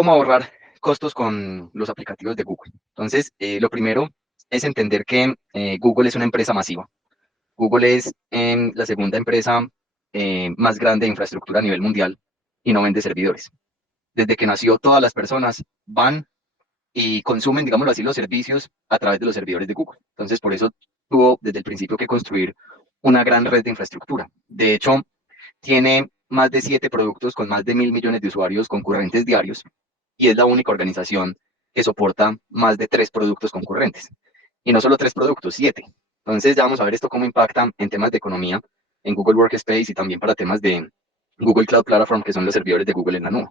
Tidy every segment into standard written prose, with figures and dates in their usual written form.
cómo ahorrar costos con los aplicativos de Google. Entonces, lo primero es entender que Google es una empresa masiva. Google es la segunda empresa más grande de infraestructura a nivel mundial y no vende servidores. Desde que nació, todas las personas van y consumen, digámoslo así, los servicios a través de los servidores de Google. Entonces, por eso tuvo desde el principio que construir una gran red de infraestructura. De hecho, tiene más de 7 productos con más de 1.000 millones de usuarios concurrentes diarios y es la única organización que soporta más de 3 productos concurrentes. Y no solo 3 productos, 7. Entonces ya vamos a ver esto cómo impacta en temas de economía, en Google Workspace y también para temas de Google Cloud Platform, que son los servidores de Google en la nube.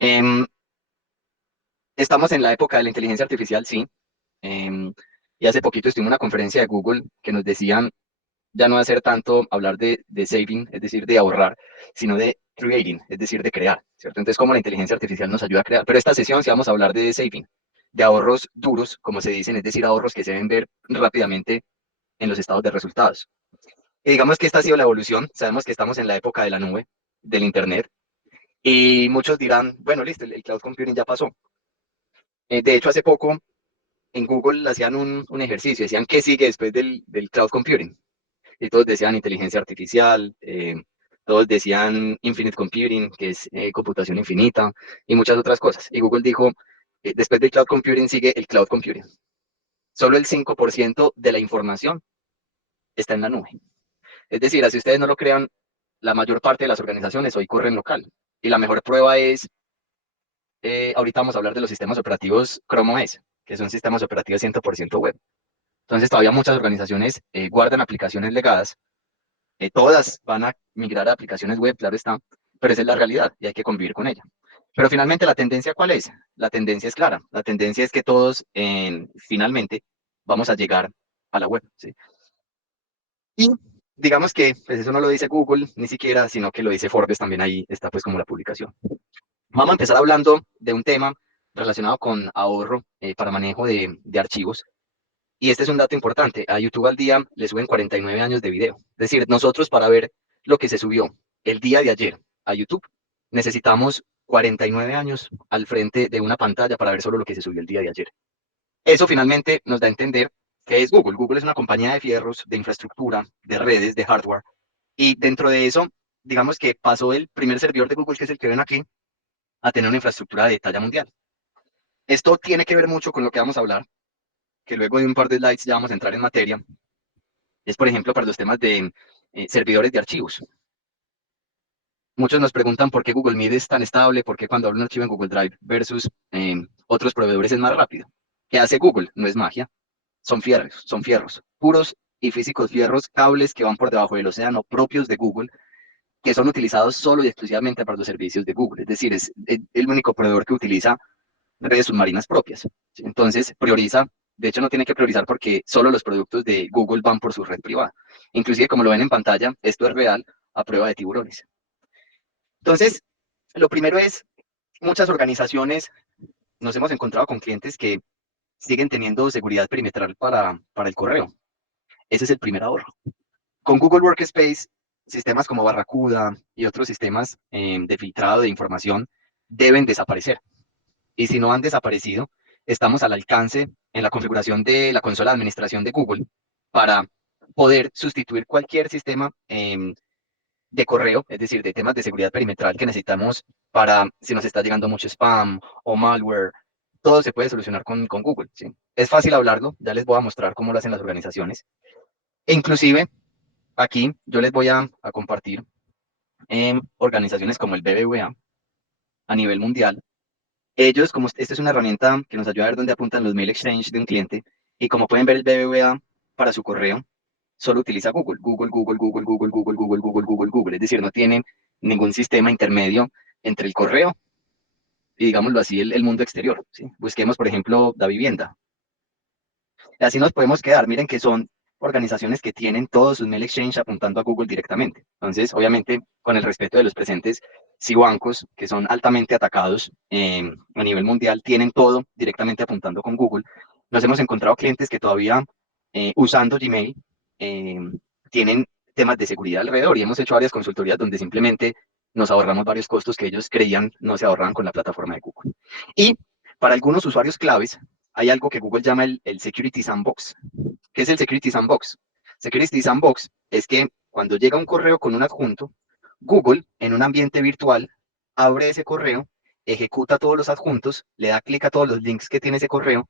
Eh, Estamos en la época de la inteligencia artificial, sí. Y hace poquito estuve en una conferencia de Google que nos decían ya no hacer tanto hablar de saving, es decir, de ahorrar, sino de creating, es decir, de crear, ¿cierto? Entonces, cómo la inteligencia artificial nos ayuda a crear. Pero esta sesión sí vamos a hablar de saving, de ahorros duros, como se dicen, es decir, ahorros que se deben ver rápidamente en los estados de resultados. Y digamos que esta ha sido la evolución. Sabemos que estamos en la época de la nube, del Internet, y muchos dirán, bueno, listo, el cloud computing ya pasó. De hecho, hace poco en Google hacían un ejercicio, decían, ¿qué sigue después del cloud computing? Y todos decían inteligencia artificial, todos decían infinite computing, que es computación infinita, y muchas otras cosas. Y Google dijo, después del cloud computing sigue el cloud computing. Solo el 5% de la información está en la nube. Es decir, así ustedes no lo crean, la mayor parte de las organizaciones hoy corren local. Y la mejor prueba es, ahorita vamos a hablar de los sistemas operativos Chrome OS, que son sistemas operativos 100% web. Entonces todavía muchas organizaciones guardan aplicaciones legadas. Todas van a migrar a aplicaciones web, claro está, pero esa es la realidad y hay que convivir con ella. Pero finalmente, ¿la tendencia cuál es? La tendencia es clara. La tendencia es que todos finalmente vamos a llegar a la web, ¿sí? Y digamos que pues eso no lo dice Google ni siquiera, sino que lo dice Forbes, también ahí está pues como la publicación. Vamos a empezar hablando de un tema relacionado con ahorro para manejo de archivos. Y este es un dato importante. A YouTube al día le suben 49 años de video. Es decir, nosotros para ver lo que se subió el día de ayer a YouTube, necesitamos 49 años al frente de una pantalla para ver solo lo que se subió el día de ayer. Eso finalmente nos da a entender que es Google. Google es una compañía de fierros, de infraestructura, de redes, de hardware. Y dentro de eso, digamos que pasó el primer servidor de Google, que es el que ven aquí, a tener una infraestructura de talla mundial. Esto tiene que ver mucho con lo que vamos a hablar, que luego de un par de slides ya vamos a entrar en materia. Es, por ejemplo, para los temas de servidores de archivos. Muchos nos preguntan por qué Google Meet es tan estable, por qué cuando hablo un archivo en Google Drive versus otros proveedores es más rápido. ¿Qué hace Google? No es magia, son fierros, puros y físicos fierros, cables que van por debajo del océano propios de Google, que son utilizados solo y exclusivamente para los servicios de Google. Es decir, es el único proveedor que utiliza redes submarinas propias. ¿Sí? Entonces, prioriza, de hecho no tiene que priorizar porque solo los productos de Google van por su red privada. Inclusive, como lo ven en pantalla, esto es real a prueba de tiburones. Entonces, lo primero es, muchas organizaciones nos hemos encontrado con clientes que siguen teniendo seguridad perimetral para el correo. Ese es el primer ahorro. Con Google Workspace, sistemas como Barracuda y otros sistemas de filtrado de información deben desaparecer. Y si no han desaparecido, estamos al alcance en la configuración de la consola de administración de Google para poder sustituir cualquier sistema de correo, es decir, de temas de seguridad perimetral que necesitamos para si nos está llegando mucho spam o malware. Todo se puede solucionar con Google. ¿Sí? Es fácil hablarlo, ya les voy a mostrar cómo lo hacen las organizaciones. E inclusive, aquí yo les voy a compartir organizaciones como el BBVA a nivel mundial. Ellos, como esta es una herramienta que nos ayuda a ver dónde apuntan los mail exchange de un cliente, y como pueden ver el BBVA para su correo, solo utiliza Google, Google, Google, Google, Google, Google, Google, Google, Google, Google. Es decir, no tiene ningún sistema intermedio entre el correo y, digámoslo así, el mundo exterior. ¿Sí? Busquemos, por ejemplo, la vivienda. Así nos podemos quedar. Miren que son organizaciones que tienen todos sus mail exchange apuntando a Google directamente. Entonces, obviamente, con el respeto de los presentes, si bancos que son altamente atacados a nivel mundial tienen todo directamente apuntando con Google, nos hemos encontrado clientes que todavía usando Gmail eh, tienen temas de seguridad alrededor y hemos hecho varias consultorías donde simplemente nos ahorramos varios costos que ellos creían no se ahorraban con la plataforma de Google. Y para algunos usuarios claves, hay algo que Google llama el Security Sandbox. ¿Qué es el Security Sandbox? Security Sandbox es que cuando llega un correo con un adjunto, Google, en un ambiente virtual, abre ese correo, ejecuta todos los adjuntos, le da clic a todos los links que tiene ese correo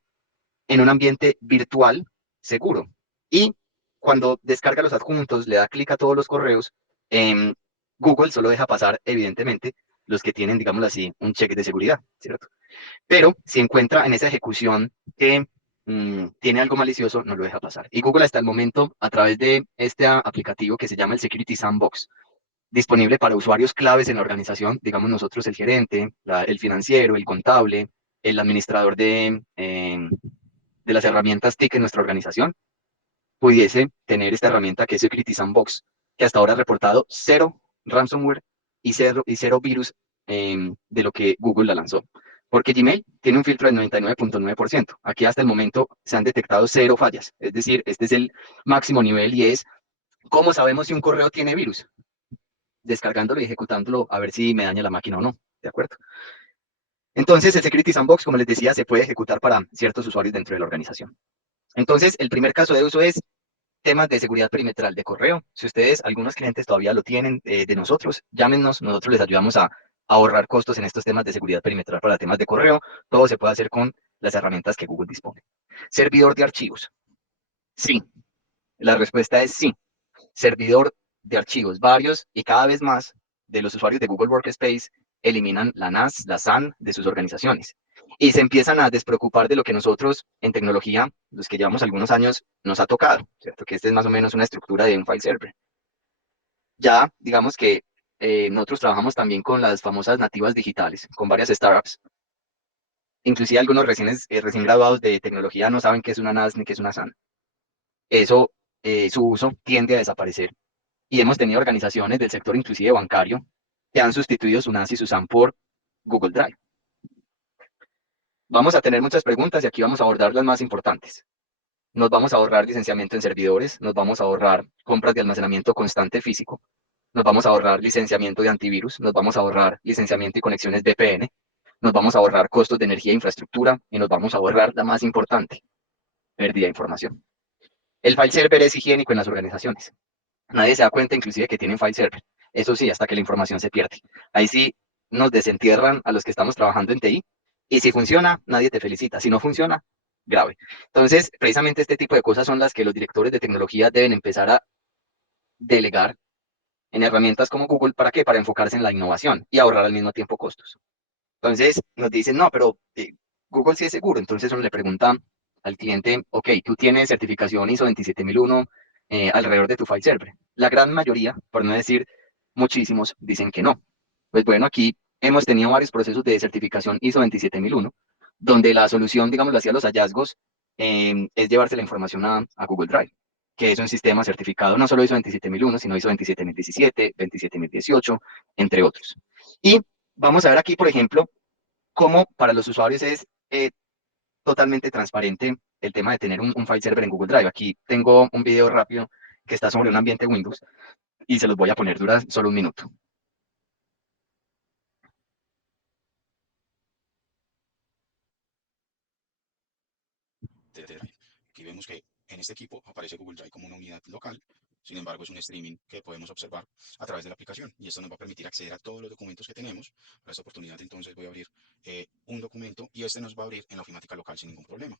en un ambiente virtual seguro. Y cuando descarga los adjuntos, le da clic a todos los correos, Google solo deja pasar, evidentemente, los que tienen, digámoslo así, un check de seguridad, ¿cierto? Pero si encuentra en esa ejecución que tiene algo malicioso, no lo deja pasar. Y Google hasta el momento, a través de este aplicativo que se llama el Security Sandbox, disponible para usuarios claves en la organización, digamos nosotros el gerente, el financiero, el contable, el administrador de las herramientas TIC en nuestra organización, pudiese tener esta herramienta que es Security Sandbox, que hasta ahora ha reportado cero ransomware y cero virus de lo que Google la lanzó. Porque Gmail tiene un filtro del 99.9%. Aquí hasta el momento se han detectado cero fallas. Es decir, este es el máximo nivel y es, ¿cómo sabemos si un correo tiene virus? Descargándolo y ejecutándolo a ver si me daña la máquina o no. ¿De acuerdo? Entonces, el Security Sandbox, como les decía, se puede ejecutar para ciertos usuarios dentro de la organización. Entonces, el primer caso de uso es temas de seguridad perimetral de correo. Si ustedes, algunos clientes todavía lo tienen de nosotros, llámenos, nosotros les ayudamos a ahorrar costos en estos temas de seguridad perimetral para temas de correo. Todo se puede hacer con las herramientas que Google dispone. Servidor de archivos. Sí, la respuesta es sí. Servidor de archivos varios y cada vez más de los usuarios de Google Workspace eliminan la NAS, la SAN de sus organizaciones y se empiezan a despreocupar de lo que nosotros en tecnología, los que llevamos algunos años, nos ha tocado, ¿cierto? Que este es más o menos una estructura de un file server. Ya, digamos que nosotros trabajamos también con las famosas nativas digitales, con varias startups. Inclusive algunos recién graduados de tecnología no saben qué es una NAS ni qué es una SAN. Eso, su uso tiende a desaparecer y hemos tenido organizaciones del sector inclusive bancario que han sustituido su NAS y su SAN por Google Drive. Vamos a tener muchas preguntas y aquí vamos a abordar las más importantes. Nos vamos a ahorrar licenciamiento en servidores, nos vamos a ahorrar compras de almacenamiento constante físico, nos vamos a ahorrar licenciamiento de antivirus, nos vamos a ahorrar licenciamiento y conexiones VPN, nos vamos a ahorrar costos de energía e infraestructura y nos vamos a ahorrar la más importante, pérdida de información. El file server es higiénico en las organizaciones. Nadie se da cuenta inclusive que tienen file server. Eso sí, hasta que la información se pierde. Ahí sí nos desentierran a los que estamos trabajando en TI. Y si funciona, nadie te felicita. Si no funciona, grave. Entonces, precisamente este tipo de cosas son las que los directores de tecnología deben empezar a delegar en herramientas como Google. ¿Para qué? Para enfocarse en la innovación y ahorrar al mismo tiempo costos. Entonces, nos dicen, no, pero Google sí es seguro. Entonces uno le pregunta al cliente, ok, tú tienes certificación ISO 27001 alrededor de tu file server. La gran mayoría, por no decir muchísimos, dicen que no. Pues bueno, aquí hemos tenido varios procesos de certificación ISO 27001, donde la solución, digamos, hacia los hallazgos es llevarse la información a Google Drive, que es un sistema certificado no solo ISO 27001, sino ISO 27017, 27018, entre otros. Y vamos a ver aquí, por ejemplo, cómo para los usuarios es totalmente transparente el tema de tener un file server en Google Drive. Aquí tengo un video rápido que está sobre un ambiente Windows y se los voy a poner, dura solo un minuto. de Drive. Aquí vemos que en este equipo aparece Google Drive como una unidad local, sin embargo es un streaming que podemos observar a través de la aplicación y esto nos va a permitir acceder a todos los documentos que tenemos. Para esta oportunidad entonces voy a abrir un documento y este nos va a abrir en la ofimática local sin ningún problema.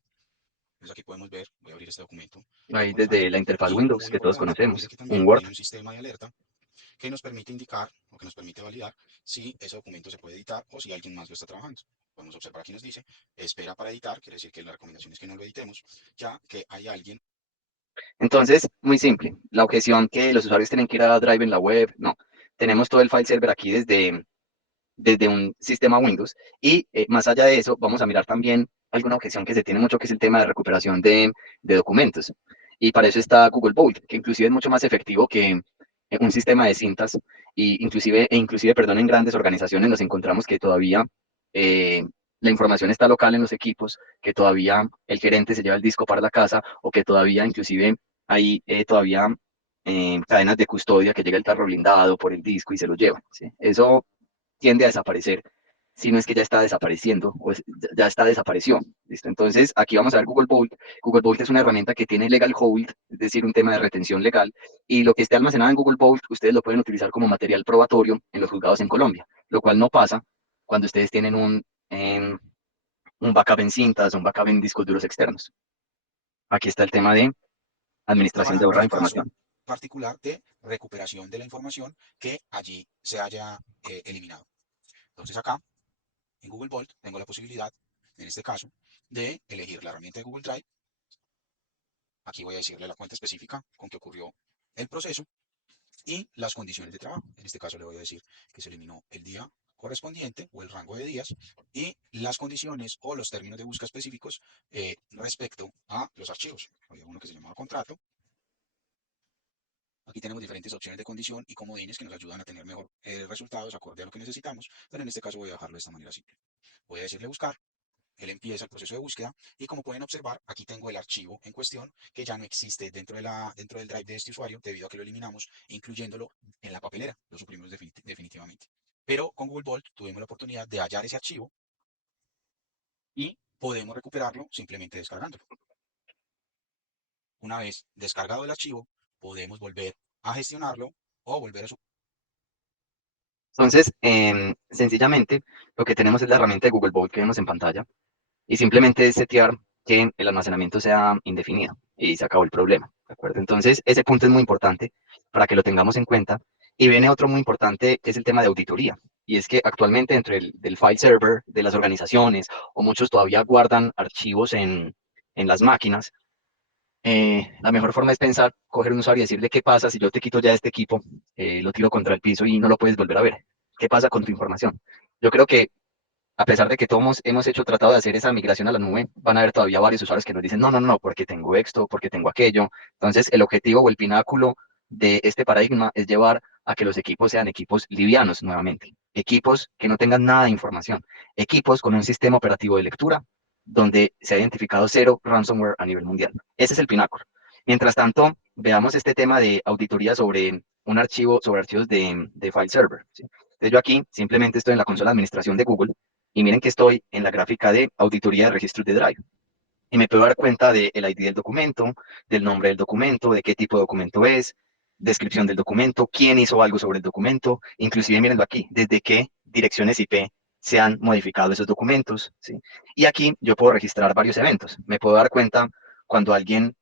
Entonces aquí podemos ver, voy a abrir este documento Ahí con Drive desde la interfaz y Windows muy que todos importante, mire conocemos, que un también Word. tiene un sistema de alerta que nos permite indicar o que nos permite validar si ese documento se puede editar o si alguien más lo está trabajando. Podemos observar aquí nos dice, espera para editar, quiere decir que la recomendación es que no lo editemos, ya que hay alguien. Entonces, muy simple. La objeción que los usuarios tienen que ir a Drive en la web, no. Tenemos todo el file server aquí desde un sistema Windows. Y más allá de eso, vamos a mirar también alguna objeción que se tiene mucho, que es el tema de recuperación de documentos. Y para eso está Google Vault, que inclusive es mucho más efectivo que un sistema de cintas. Inclusive, perdón, en grandes organizaciones nos encontramos que todavía eh, la información está local en los equipos, que todavía el gerente se lleva el disco para la casa, o que todavía inclusive hay todavía cadenas de custodia que llega el carro blindado por el disco y se lo llevan, ¿sí? Eso tiende a desaparecer, si no es que ya está desapareciendo o ya está desapareció. ¿Listo? Entonces, aquí vamos a ver Google Vault. Google Vault es una herramienta que tiene legal hold, es decir, un tema de retención legal, y lo que esté almacenado en Google Vault, ustedes lo pueden utilizar como material probatorio en los juzgados en Colombia, lo cual no pasa cuando ustedes tienen un backup en cintas, un backup en discos duros externos. Aquí está el tema de administración de Para borra de el caso información. particular de recuperación de la información que allí se haya eliminado. Entonces acá, en Google Vault, tengo la posibilidad, en este caso, de elegir la herramienta de Google Drive. Aquí voy a decirle la cuenta específica con que ocurrió el proceso y las condiciones de trabajo. En este caso le voy a decir que se eliminó el día correspondiente o el rango de días y las condiciones o los términos de busca específicos respecto a los archivos. Había uno que se llamaba contrato. Aquí tenemos diferentes opciones de condición y comodines que nos ayudan a tener mejor resultados acorde a lo que necesitamos, pero en este caso voy a dejarlo de esta manera simple. Voy a decirle buscar, él empieza el proceso de búsqueda y como pueden observar, aquí tengo el archivo en cuestión que ya no existe dentro del drive de este usuario debido a que lo eliminamos, incluyéndolo en la papelera, lo suprimimos definitivamente. Pero con Google Vault tuvimos la oportunidad de hallar ese archivo y podemos recuperarlo simplemente descargándolo. Una vez descargado el archivo, podemos volver a gestionarlo o volver a su... Entonces, sencillamente, lo que tenemos es la herramienta de Google Vault que vemos en pantalla y simplemente es setear que el almacenamiento sea indefinido y se acabó el problema, ¿de acuerdo? Entonces, ese punto es muy importante para que lo tengamos en cuenta. Y viene otro muy importante que es el tema de auditoría. Y es que actualmente dentro del file server de las organizaciones, o muchos todavía guardan archivos en las máquinas, la mejor forma es pensar, coger un usuario y decirle qué pasa si yo te quito ya este equipo, lo tiro contra el piso y no lo puedes volver a ver. ¿Qué pasa con tu información? Yo creo que a pesar de que todos hemos hecho tratado de hacer esa migración a la nube, van a haber todavía varios usuarios que nos dicen, no, no, no, porque tengo esto, porque tengo aquello. Entonces, el objetivo o el pináculo de este paradigma es llevar a que los equipos sean equipos livianos nuevamente, equipos que no tengan nada de información, equipos con un sistema operativo de lectura donde se ha identificado cero ransomware a nivel mundial. Ese es el pináculo. Mientras tanto, veamos este tema de auditoría sobre un archivo, sobre archivos de file server, ¿sí? Entonces yo aquí simplemente estoy en la consola de administración de Google y miren que estoy en la gráfica de auditoría de registros de Drive. Y me puedo dar cuenta del ID del documento, del nombre del documento, de qué tipo de documento es, descripción del documento, quién hizo algo sobre el documento, inclusive mírenlo aquí, desde qué direcciones IP se han modificado esos documentos, ¿sí? Y aquí yo puedo registrar varios eventos. Me puedo dar cuenta cuando alguien,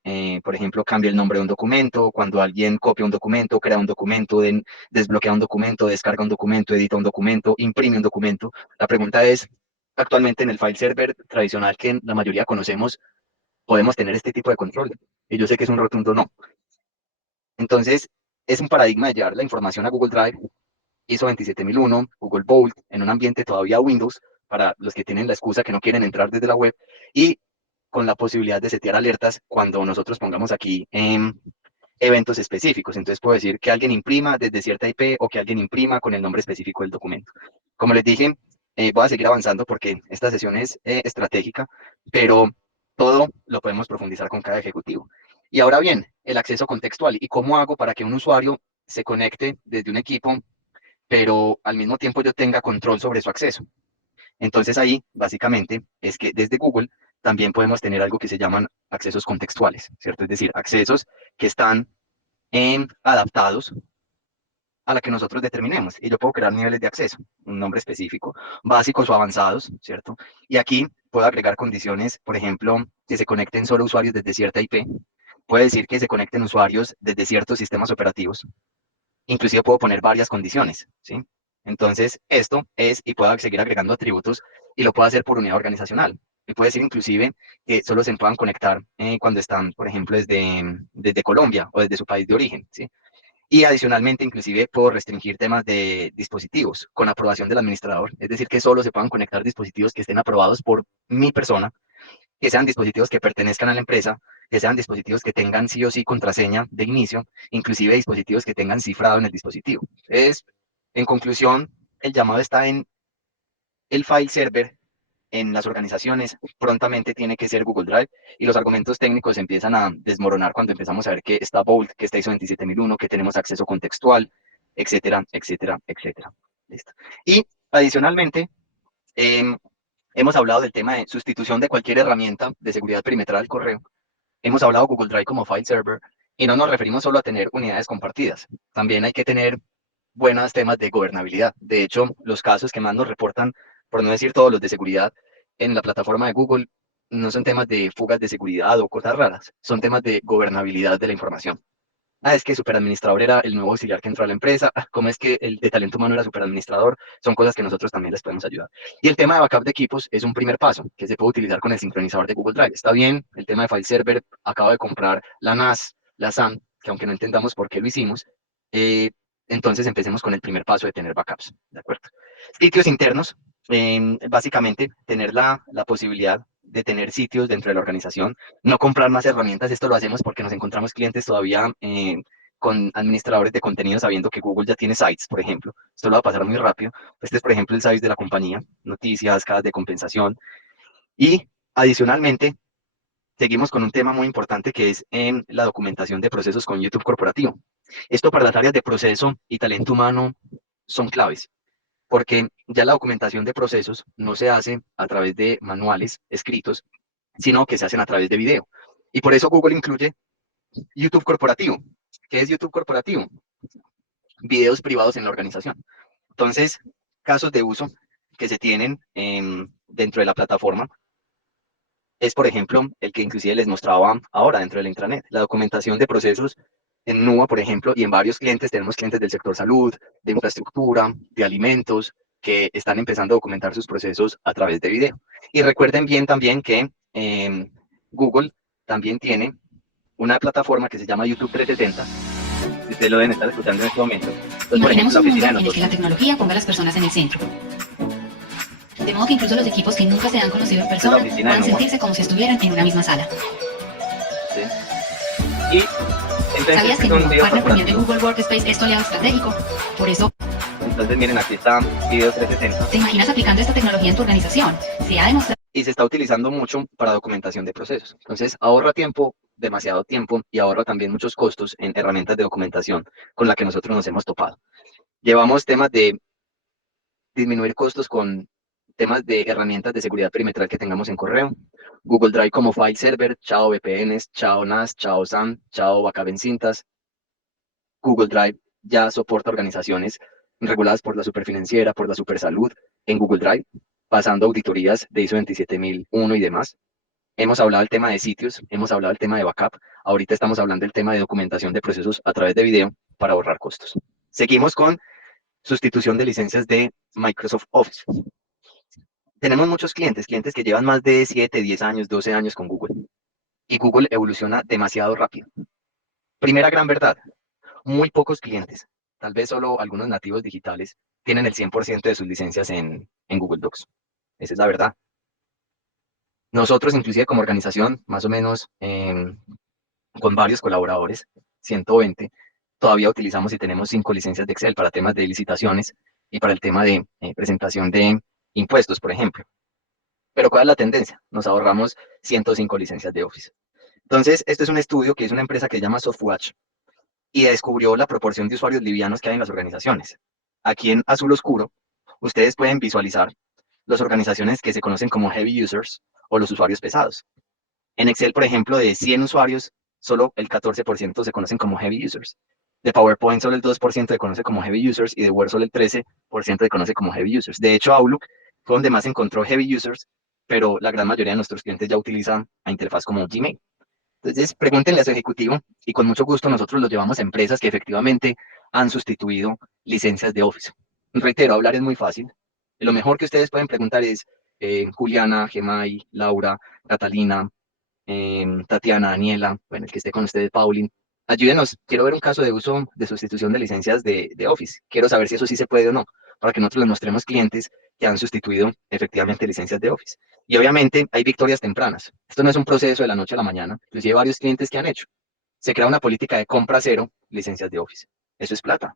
por ejemplo, cambia el nombre de un documento, cuando alguien copia un documento, crea un documento, desbloquea un documento, descarga un documento, edita un documento, imprime un documento. La pregunta es, actualmente en el file server tradicional que la mayoría conocemos, podemos tener este tipo de control. Y yo sé que es un rotundo no. Entonces, es un paradigma de llevar la información a Google Drive, ISO 27001, Google Vault, en un ambiente todavía Windows, para los que tienen la excusa que no quieren entrar desde la web, y con la posibilidad de setear alertas cuando nosotros pongamos aquí eventos específicos. Entonces puedo decir que alguien imprima desde cierta IP o que alguien imprima con el nombre específico del documento. Como les dije, voy a seguir avanzando porque esta sesión es estratégica, pero todo lo podemos profundizar con cada ejecutivo. Y ahora bien, el acceso contextual. ¿Y cómo hago para que un usuario se conecte desde un equipo, pero al mismo tiempo yo tenga control sobre su acceso? Entonces ahí, básicamente, es que desde Google también podemos tener algo que se llaman accesos contextuales, ¿cierto? Es decir, accesos que están adaptados a la que nosotros determinemos. Y yo puedo crear niveles de acceso, un nombre específico, básicos o avanzados, ¿cierto? Y aquí puedo agregar condiciones, por ejemplo, que se conecten solo usuarios desde cierta IP. Puede decir que se conecten usuarios desde ciertos sistemas operativos. Inclusive puedo poner varias condiciones, ¿sí? Entonces, esto es, y puedo seguir agregando atributos, y lo puedo hacer por unidad organizacional. Y puede decir inclusive que solo se puedan conectar cuando están, por ejemplo, desde Colombia o desde su país de origen, ¿sí? Y adicionalmente, inclusive, puedo restringir temas de dispositivos con aprobación del administrador, es decir, que solo se puedan conectar dispositivos que estén aprobados por mi persona, que sean dispositivos que pertenezcan a la empresa, que sean dispositivos que tengan sí o sí contraseña de inicio, inclusive dispositivos que tengan cifrado en el dispositivo. En conclusión, el llamado está en el file server en las organizaciones, prontamente tiene que ser Google Drive, y los argumentos técnicos empiezan a desmoronar cuando empezamos a ver que está Bolt, que está ISO 27001, que tenemos acceso contextual, etcétera, etcétera, etcétera. Listo. Y adicionalmente, em, hemos hablado del tema de sustitución de cualquier herramienta de seguridad perimetral al correo. Hemos hablado Google Drive como file server, y no nos referimos solo a tener unidades compartidas. También hay que tener buenos temas de gobernabilidad. De hecho, los casos que más nos reportan, por no decir todos los de seguridad, en la plataforma de Google, no son temas de fugas de seguridad o cosas raras, son temas de gobernabilidad de la información. Es que superadministrador era el nuevo auxiliar que entró a la empresa. ¿Cómo es que el de talento humano era superadministrador? Son cosas que nosotros también les podemos ayudar. Y el tema de backup de equipos es un primer paso que se puede utilizar con el sincronizador de Google Drive. Está bien, el tema de file server, acabo de comprar la NAS, la SAN, que aunque no entendamos por qué lo hicimos, entonces empecemos con el primer paso de tener backups, ¿de acuerdo? Sitios internos, básicamente tener la posibilidad de tener sitios dentro de la organización, no comprar más herramientas. Esto lo hacemos porque nos encontramos clientes todavía con administradores de contenido sabiendo que Google ya tiene sites, por ejemplo. Esto lo va a pasar muy rápido. Este es, por ejemplo, el site de la compañía, noticias, cajas de compensación. Y adicionalmente, seguimos con un tema muy importante que es la documentación de procesos con YouTube corporativo. Esto para las áreas de proceso y talento humano son claves, porque ya la documentación de procesos no se hace a través de manuales escritos, sino que se hacen a través de video. Y por eso Google incluye YouTube corporativo. ¿Qué es YouTube corporativo? Videos privados en la organización. Entonces, casos de uso que se tienen dentro de la plataforma es, por ejemplo, el que inclusive les mostraba ahora dentro de la intranet, la documentación de procesos en NUA, por ejemplo, y en varios clientes. Tenemos clientes del sector salud, de infraestructura, de alimentos, que están empezando a documentar sus procesos a través de video. Y recuerden bien también que Google también tiene una plataforma que se llama YouTube 360. Ustedes lo deben estar escuchando en este momento. Entonces, por ejemplo, Imaginemos la un mundo oficina de en el que la nosotros. tecnología ponga a las personas en el centro. De modo que incluso los equipos que nunca se han conocido en Esta es la persona oficina de puedan NUA. sentirse como si estuvieran en una misma sala. ¿Sí? Y entonces ¿Sabías este que es un como video partner premium de corporativo. Google Workspace es tu aliado estratégico? Por eso, Entonces miren, aquí está Video 360. ¿te imaginas aplicando esta tecnología en tu organización? Se ha demostrado Y se está utilizando mucho para documentación de procesos. Entonces ahorra tiempo, demasiado tiempo, y ahorra también muchos costos en herramientas de documentación con la que nosotros nos hemos topado. Llevamos temas de disminuir costos con temas de herramientas de seguridad perimetral que tengamos en correo, Google Drive como file server, chao VPNs, chao NAS, chao SAN, chao backup en cintas. Google Drive ya soporta organizaciones reguladas por la Superfinanciera, por la Supersalud en Google Drive, pasando auditorías de ISO 27001 y demás. Hemos hablado del tema de sitios, hemos hablado del tema de backup, ahorita estamos hablando del tema de documentación de procesos a través de video para ahorrar costos. Seguimos con sustitución de licencias de Microsoft Office. Tenemos muchos clientes que llevan más de 7, 10 años, 12 años con Google, y Google evoluciona demasiado rápido. Primera gran verdad, muy pocos clientes, tal vez solo algunos nativos digitales, tienen el 100% de sus licencias en Google Docs. Esa es la verdad. Nosotros, inclusive como organización, más o menos con varios colaboradores, 120, todavía utilizamos y tenemos 5 licencias de Excel para temas de licitaciones y para el tema de presentación de impuestos, por ejemplo. Pero ¿cuál es la tendencia? Nos ahorramos 105 licencias de Office. Entonces, este es un estudio que es una empresa que se llama Softwatch y descubrió la proporción de usuarios livianos que hay en las organizaciones. Aquí en azul oscuro, ustedes pueden visualizar las organizaciones que se conocen como heavy users o los usuarios pesados. En Excel, por ejemplo, de 100 usuarios, solo el 14% se conocen como heavy users. De PowerPoint solo el 2% se conoce como heavy users y de Word solo el 13% se conoce como heavy users. De hecho, Outlook fue donde más encontró heavy users, pero la gran mayoría de nuestros clientes ya utilizan la interfaz como Gmail. Entonces, pregúntenle a su ejecutivo y con mucho gusto nosotros los llevamos a empresas que efectivamente han sustituido licencias de Office. Reitero, hablar es muy fácil. Lo mejor que ustedes pueden preguntar es Juliana, Gemay, Laura, Catalina, Tatiana, Daniela, bueno, el que esté con ustedes, Paulin. Ayúdenos, quiero ver un caso de uso de sustitución de licencias de Office. Quiero saber si eso sí se puede o no, para que nosotros les mostremos clientes que han sustituido efectivamente licencias de Office. Y obviamente hay victorias tempranas. Esto no es un proceso de la noche a la mañana. Inclusive hay varios clientes que han hecho. Se crea una política de compra cero licencias de Office. Eso es plata.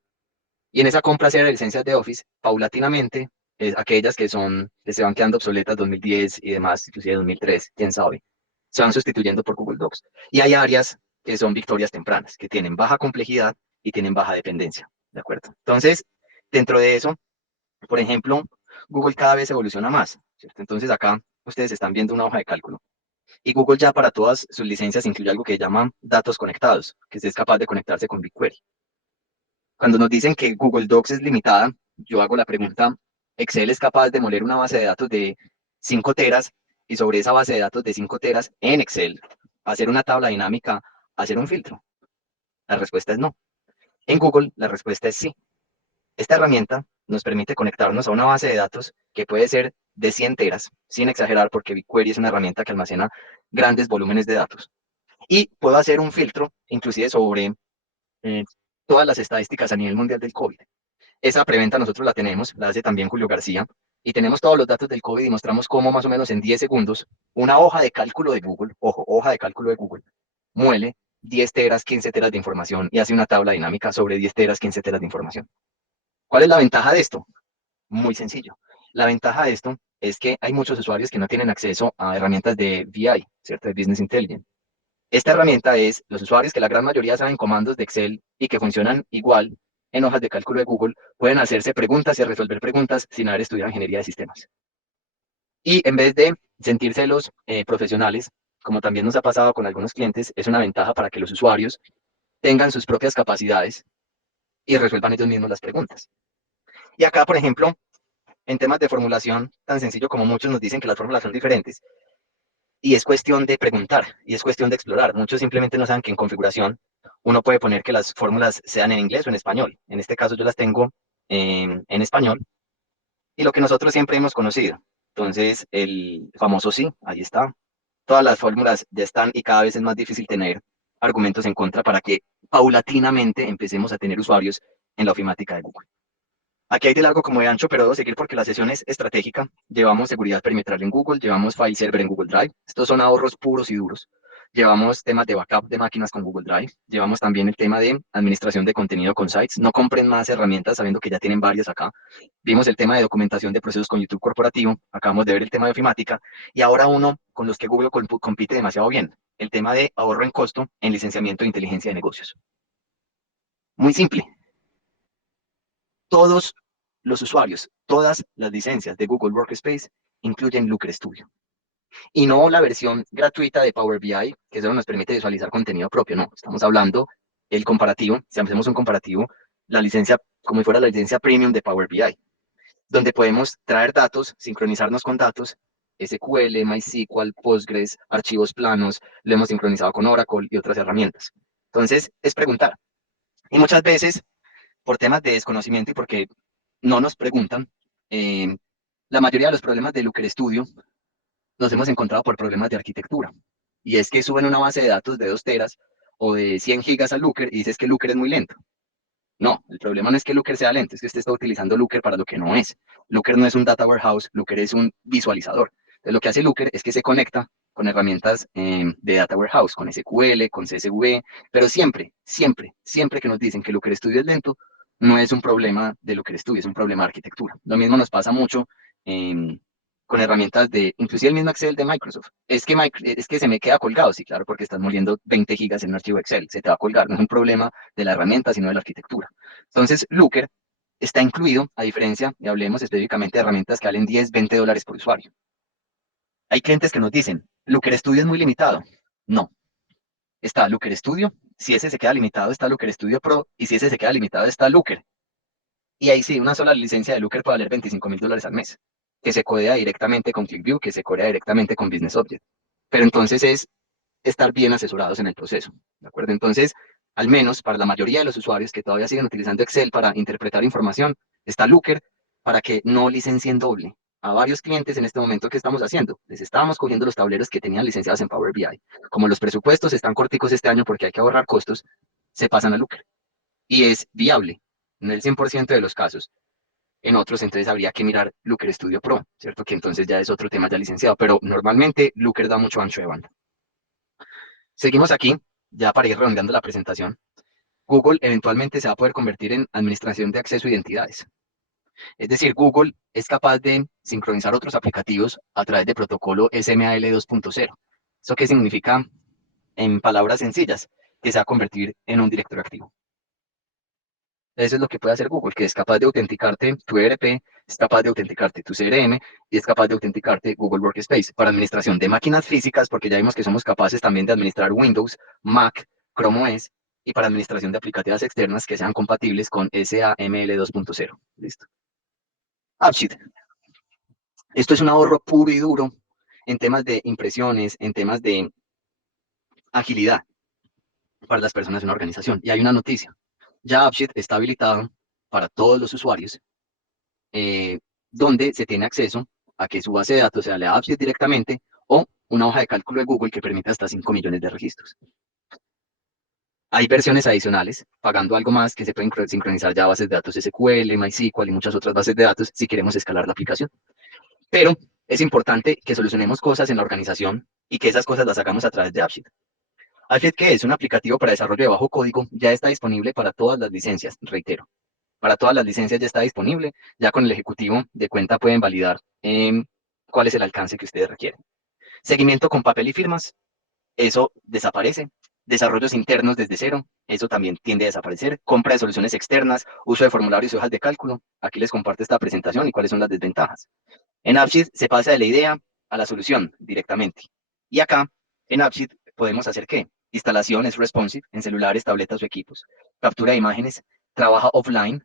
Y en esa compra cero de licencias de Office, paulatinamente, aquellas que se van quedando obsoletas 2010 y demás, inclusive 2003, quién sabe, se van sustituyendo por Google Docs. Y hay áreas que son victorias tempranas, que tienen baja complejidad y tienen baja dependencia, ¿de acuerdo? Entonces, dentro de eso, por ejemplo, Google cada vez evoluciona más, ¿cierto? Entonces acá ustedes están viendo una hoja de cálculo. Y Google ya para todas sus licencias incluye algo que llaman datos conectados, que es capaz de conectarse con BigQuery. Cuando nos dicen que Google Docs es limitada, yo hago la pregunta, ¿Excel es capaz de moler una base de datos de 5 teras y sobre esa base de datos de 5 teras en Excel hacer una tabla dinámica, hacer un filtro? La respuesta es no. En Google la respuesta es sí. Esta herramienta nos permite conectarnos a una base de datos que puede ser de 100 teras, sin exagerar, porque BigQuery es una herramienta que almacena grandes volúmenes de datos. Y puedo hacer un filtro, inclusive sobre eh, todas las estadísticas a nivel mundial del COVID. Esa preventa nosotros la tenemos, la hace también Julio García, y tenemos todos los datos del COVID y mostramos cómo más o menos en 10 segundos una hoja de cálculo de Google, ojo, hoja de cálculo de Google, muele 10 teras, 15 teras de información y hace una tabla dinámica sobre 10 teras, 15 teras de información. ¿Cuál es la ventaja de esto? Muy sencillo. La ventaja de esto es que hay muchos usuarios que no tienen acceso a herramientas de BI, ¿cierto? De Business Intelligence. Esta herramienta es los usuarios que la gran mayoría saben comandos de Excel y que funcionan igual en hojas de cálculo de Google, pueden hacerse preguntas y resolver preguntas sin haber estudiado ingeniería de sistemas. Y en vez de sentirse los profesionales, como también nos ha pasado con algunos clientes, es una ventaja para que los usuarios tengan sus propias capacidades y resuelvan ellos mismos las preguntas. Y acá, por ejemplo, en temas de formulación, tan sencillo como muchos nos dicen que las fórmulas son diferentes. Y es cuestión de preguntar, y es cuestión de explorar. Muchos simplemente no saben que en configuración uno puede poner que las fórmulas sean en inglés o en español. En este caso yo las tengo en español, y lo que nosotros siempre hemos conocido. Entonces, el famoso sí, ahí está. Todas las fórmulas ya están y cada vez es más difícil tener argumentos en contra para que paulatinamente empecemos a tener usuarios en la ofimática de Google. Aquí hay de largo como de ancho, pero debo seguir porque la sesión es estratégica. Llevamos seguridad perimetral en Google, llevamos file server en Google Drive. Estos son ahorros puros y duros. Llevamos temas de backup de máquinas con Google Drive. Llevamos también el tema de administración de contenido con sites. No compren más herramientas sabiendo que ya tienen varias acá. Vimos el tema de documentación de procesos con YouTube corporativo. Acabamos de ver el tema de ofimática. Y ahora uno con los que Google compite demasiado bien. El tema de ahorro en costo en licenciamiento de inteligencia de negocios. Muy simple. Todos los usuarios, todas las licencias de Google Workspace incluyen Looker Studio. Y no la versión gratuita de Power BI, que solo nos permite visualizar contenido propio, no. Estamos hablando el comparativo, si hacemos un comparativo, la licencia, como si fuera la licencia premium de Power BI, donde podemos traer datos, sincronizarnos con datos, SQL, MySQL, Postgres, archivos planos, lo hemos sincronizado con Oracle y otras herramientas. Entonces, es preguntar. Y muchas veces, por temas de desconocimiento y porque no nos preguntan, la mayoría de los problemas de Looker Studio los hemos encontrado por problemas de arquitectura. Y es que suben una base de datos de 2 teras o de 100 gigas a Looker y dices que Looker es muy lento. No, el problema no es que Looker sea lento, es que usted está utilizando Looker para lo que no es. Looker no es un data warehouse, Looker es un visualizador. Entonces, lo que hace Looker es que se conecta con herramientas de data warehouse, con SQL, con CSV, pero siempre, siempre, siempre que nos dicen que Looker Studio es lento, no es un problema de Looker Studio, es un problema de arquitectura. Lo mismo nos pasa mucho con herramientas de, inclusive el mismo Excel de Microsoft. Es que se me queda colgado, sí, claro, porque estás moliendo 20 gigas en un archivo Excel, se te va a colgar, no es un problema de la herramienta, sino de la arquitectura. Entonces, Looker está incluido, a diferencia, y hablemos específicamente de herramientas que valen 10, 20 dólares por usuario. Hay clientes que nos dicen, Looker Studio es muy limitado. No. Está Looker Studio, si ese se queda limitado está Looker Studio Pro, y si ese se queda limitado está Looker. Y ahí sí, una sola licencia de Looker puede valer $25,000 al mes, que se codea directamente con ClickView, que se codea directamente con Business Object. Pero entonces es estar bien asesorados en el proceso, ¿de acuerdo? Entonces, al menos para la mayoría de los usuarios que todavía siguen utilizando Excel para interpretar información, está Looker para que no licencien doble. A varios clientes en este momento, ¿qué estamos haciendo? Les estábamos cogiendo los tableros que tenían licenciados en Power BI. Como los presupuestos están corticos este año porque hay que ahorrar costos, se pasan a Looker. Y es viable, en el 100% de los casos. En otros, entonces, habría que mirar Looker Studio Pro, ¿cierto? Que entonces ya es otro tema ya licenciado, pero normalmente Looker da mucho ancho de banda. Seguimos aquí, ya para ir redondeando la presentación. Google eventualmente se va a poder convertir en administración de acceso a identidades. Es decir, Google es capaz de sincronizar otros aplicativos a través de protocolo SMAL 2.0. ¿Eso qué significa? En palabras sencillas, que se va a convertir en un directorio activo. Eso es lo que puede hacer Google, que es capaz de autenticarte tu ERP, es capaz de autenticarte tu CRM y es capaz de autenticarte Google Workspace para administración de máquinas físicas, porque ya vimos que somos capaces también de administrar Windows, Mac, Chrome OS y para administración de aplicativas externas que sean compatibles con SAML 2.0. Listo. AppSheet. Esto es un ahorro puro y duro en temas de impresiones, en temas de agilidad para las personas de una organización. Y hay una noticia. Ya AppSheet está habilitado para todos los usuarios, donde se tiene acceso a que su base de datos sea la AppSheet directamente o una hoja de cálculo de Google que permite hasta 5 millones de registros. Hay versiones adicionales, pagando algo más, que se pueden sincronizar ya bases de datos SQL, MySQL y muchas otras bases de datos si queremos escalar la aplicación. Pero es importante que solucionemos cosas en la organización y que esas cosas las hagamos a través de AppSheet. AppSheet, que es un aplicativo para desarrollo de bajo código, ya está disponible para todas las licencias, reitero. Para todas las licencias ya está disponible, ya con el ejecutivo de cuenta pueden validar cuál es el alcance que ustedes requieren. Seguimiento con papel y firmas, eso desaparece. Desarrollos internos desde cero, eso también tiende a desaparecer. Compra de soluciones externas, uso de formularios y hojas de cálculo. Aquí les comparto esta presentación y cuáles son las desventajas. En AppSheet se pasa de la idea a la solución directamente. Y acá, en AppSheet, podemos hacer ¿qué? Instalaciones responsive en celulares, tabletas o equipos. Captura de imágenes, trabaja offline,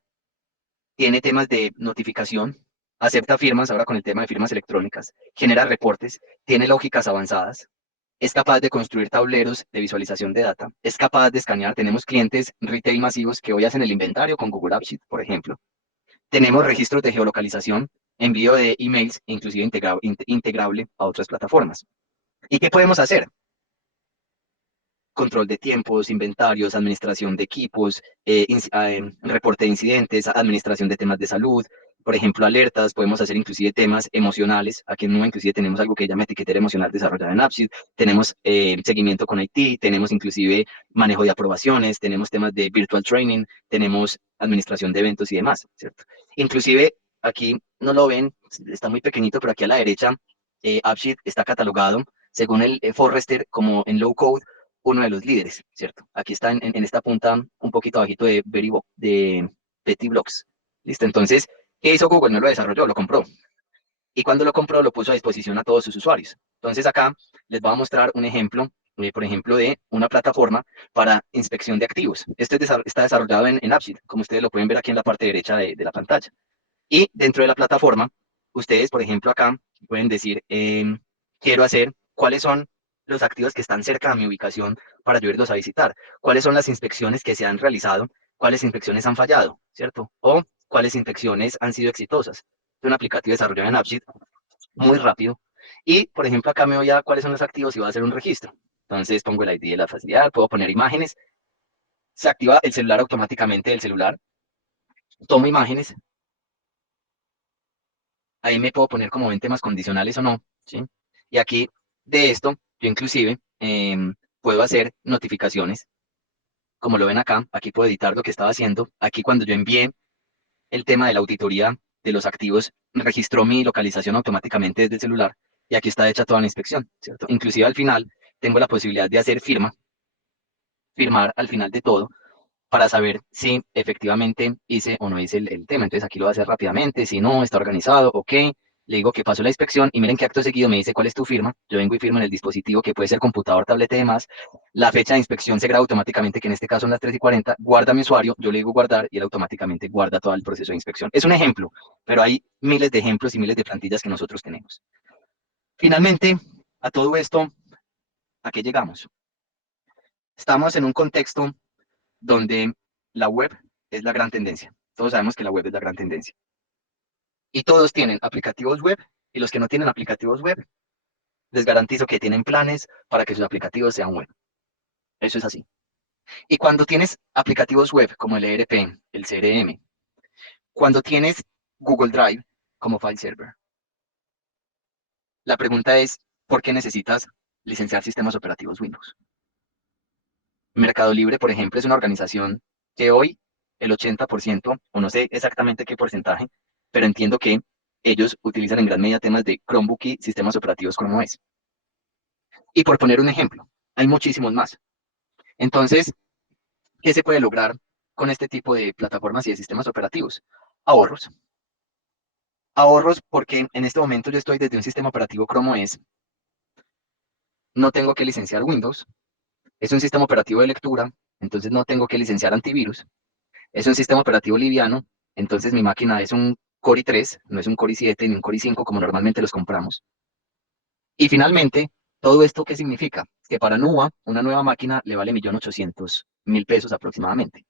tiene temas de notificación, acepta firmas ahora con el tema de firmas electrónicas, genera reportes, tiene lógicas avanzadas, es capaz de construir tableros de visualización de data, es capaz de escanear. Tenemos clientes retail masivos que hoy hacen el inventario con Google Apps Sheet, por ejemplo. Tenemos registros de geolocalización, envío de emails, inclusive integrable a otras plataformas. ¿Y qué podemos hacer? Control de tiempos, inventarios, administración de equipos, reporte de incidentes, administración de temas de salud, por ejemplo, alertas. Podemos hacer inclusive temas emocionales. Aquí en Nube inclusive tenemos algo que se llama etiquetera emocional desarrollada en AppSheet. Tenemos seguimiento con IT, tenemos inclusive manejo de aprobaciones, tenemos temas de virtual training, tenemos administración de eventos y demás, ¿cierto? Inclusive aquí no lo ven, está muy pequeñito, pero aquí a la derecha AppSheet está catalogado según el Forrester como en low code uno de los líderes, ¿cierto? Aquí está en esta punta un poquito abajito de Betty Blocks. ¿Listo? Entonces, ¿qué hizo Google? No lo desarrolló, lo compró. Y cuando lo compró, lo puso a disposición a todos sus usuarios. Entonces, acá les voy a mostrar un ejemplo, por ejemplo, de una plataforma para inspección de activos. Está desarrollado en AppSheet, como ustedes lo pueden ver aquí en la parte derecha de la pantalla. Y dentro de la plataforma, ustedes, por ejemplo, acá pueden decir, quiero hacer cuáles son los activos que están cerca de mi ubicación para yo irlos a visitar, cuáles son las inspecciones que se han realizado, cuáles inspecciones han fallado, ¿cierto? O cuáles inspecciones han sido exitosas. Es un aplicativo desarrollado en AppSheet, muy rápido. Y, por ejemplo, acá me voy a cuáles son los activos y voy a hacer un registro. Entonces pongo el ID de la facilidad, puedo poner imágenes, se activa el celular automáticamente del celular, tomo imágenes, ahí me puedo poner como 20 más condicionales o no, ¿sí? Y aquí, de esto, yo inclusive puedo hacer notificaciones, como lo ven acá, aquí puedo editar lo que estaba haciendo. Aquí cuando yo envié el tema de la auditoría de los activos, registró mi localización automáticamente desde el celular, y aquí está hecha toda la inspección, ¿cierto? Inclusive al final, tengo la posibilidad de hacer firmar al final de todo, para saber si efectivamente hice o no hice el tema. Entonces aquí lo voy a hacer rápidamente, si no, está organizado, ok, le digo que pasó la inspección y miren que acto seguido me dice cuál es tu firma. Yo vengo y firmo en el dispositivo, que puede ser computador, tableta y demás. La fecha de inspección se graba automáticamente, que en este caso son las 3:40, guarda mi usuario, yo le digo guardar y él automáticamente guarda todo el proceso de inspección. Es un ejemplo, pero hay miles de ejemplos y miles de plantillas que nosotros tenemos. Finalmente, a todo esto, ¿a qué llegamos? Estamos en un contexto donde la web es la gran tendencia. Todos sabemos que la web es la gran tendencia. Y todos tienen aplicativos web, y los que no tienen aplicativos web, les garantizo que tienen planes para que sus aplicativos sean web. Eso es así. Y cuando tienes aplicativos web como el ERP, el CRM, cuando tienes Google Drive como file server, la pregunta es, ¿por qué necesitas licenciar sistemas operativos Windows? Mercado Libre, por ejemplo, es una organización que hoy el 80%, o no sé exactamente qué porcentaje, pero entiendo que ellos utilizan en gran medida temas de Chromebook y sistemas operativos Chrome OS. Y por poner un ejemplo, hay muchísimos más. Entonces, ¿qué se puede lograr con este tipo de plataformas y de sistemas operativos? Ahorros. Ahorros porque en este momento yo estoy desde un sistema operativo Chrome OS, no tengo que licenciar Windows, es un sistema operativo de lectura, entonces no tengo que licenciar antivirus, es un sistema operativo liviano, entonces mi máquina es un Core i3, no es un Core i7 ni un Core i5 como normalmente los compramos. Y finalmente, ¿todo esto qué significa? Que para NUA, una nueva máquina le vale 1.800.000 pesos aproximadamente.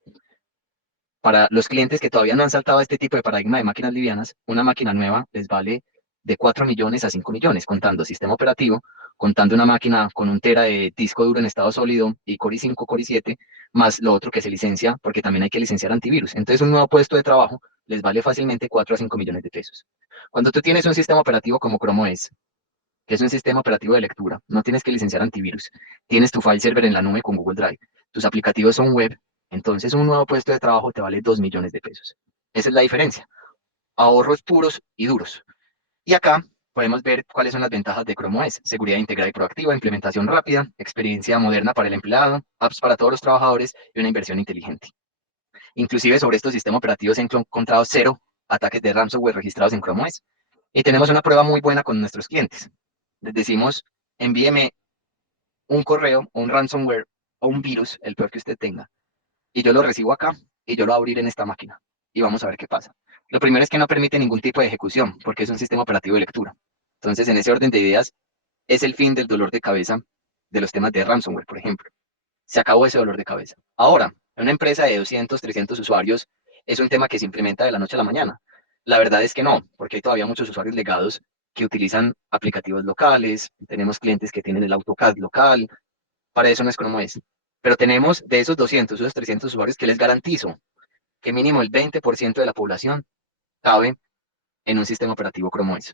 Para los clientes que todavía no han saltado a este tipo de paradigma de máquinas livianas, una máquina nueva les vale de 4 millones a 5 millones, contando sistema operativo, contando una máquina con 1 tera de disco duro en estado sólido y Core i5, Core i7, más lo otro que se licencia, porque también hay que licenciar antivirus. Entonces, un nuevo puesto de trabajo les vale fácilmente 4 a 5 millones de pesos. Cuando tú tienes un sistema operativo como Chrome OS, que es un sistema operativo de lectura, no tienes que licenciar antivirus, tienes tu file server en la nube con Google Drive, tus aplicativos son web, entonces un nuevo puesto de trabajo te vale 2 millones de pesos. Esa es la diferencia. Ahorros puros y duros. Y acá podemos ver cuáles son las ventajas de Chrome OS. Seguridad integrada y proactiva, implementación rápida, experiencia moderna para el empleado, apps para todos los trabajadores y una inversión inteligente. Inclusive sobre estos sistemas operativos se han encontrado 0 ataques de ransomware registrados en Chrome OS. Y tenemos una prueba muy buena con nuestros clientes. Les decimos, envíeme un correo o un ransomware o un virus, el peor que usted tenga, y yo lo recibo acá y yo lo voy a abrir en esta máquina y vamos a ver qué pasa. Lo primero es que no permite ningún tipo de ejecución porque es un sistema operativo de lectura. Entonces, en ese orden de ideas, es el fin del dolor de cabeza de los temas de ransomware, por ejemplo. Se acabó ese dolor de cabeza. Ahora, en una empresa de 200, 300 usuarios, es un tema que se implementa de la noche a la mañana. La verdad es que no, porque hay todavía muchos usuarios legados que utilizan aplicativos locales, tenemos clientes que tienen el AutoCAD local, para eso no es como es. Pero tenemos de esos 200, esos 300 usuarios que les garantizo que mínimo el 20% de la población cabe en un sistema operativo Chrome OS.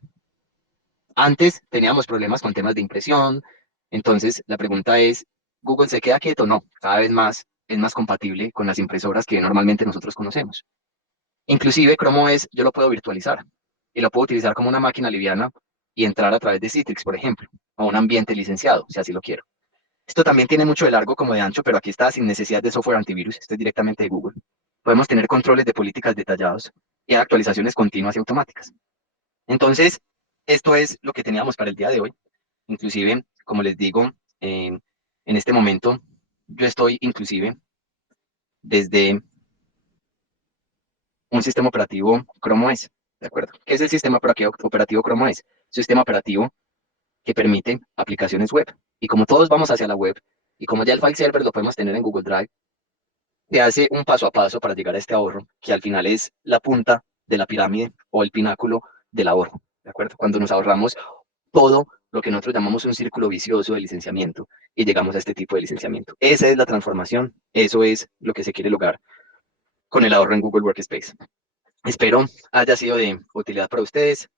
Antes teníamos problemas con temas de impresión, entonces la pregunta es, ¿Google se queda quieto? No, cada vez más es más compatible con las impresoras que normalmente nosotros conocemos. Inclusive Chrome OS yo lo puedo virtualizar y lo puedo utilizar como una máquina liviana y entrar a través de Citrix, por ejemplo, a un ambiente licenciado, si así lo quiero. Esto también tiene mucho de largo como de ancho, pero aquí está sin necesidad de software antivirus, esto es directamente de Google. Podemos tener controles de políticas detallados y actualizaciones continuas y automáticas. Entonces, esto es lo que teníamos para el día de hoy. Inclusive, como les digo, en este momento yo estoy inclusive desde un sistema operativo Chrome OS, ¿de acuerdo? ¿Qué es el sistema operativo Chrome OS? Es un sistema operativo que permite aplicaciones web. Y como todos vamos hacia la web, y como ya el file server lo podemos tener en Google Drive, te hace un paso a paso para llegar a este ahorro, que al final es la punta de la pirámide o el pináculo del ahorro, ¿de acuerdo? Cuando nos ahorramos todo lo que nosotros llamamos un círculo vicioso de licenciamiento y llegamos a este tipo de licenciamiento. Esa es la transformación, eso es lo que se quiere lograr con el ahorro en Google Workspace. Espero haya sido de utilidad para ustedes.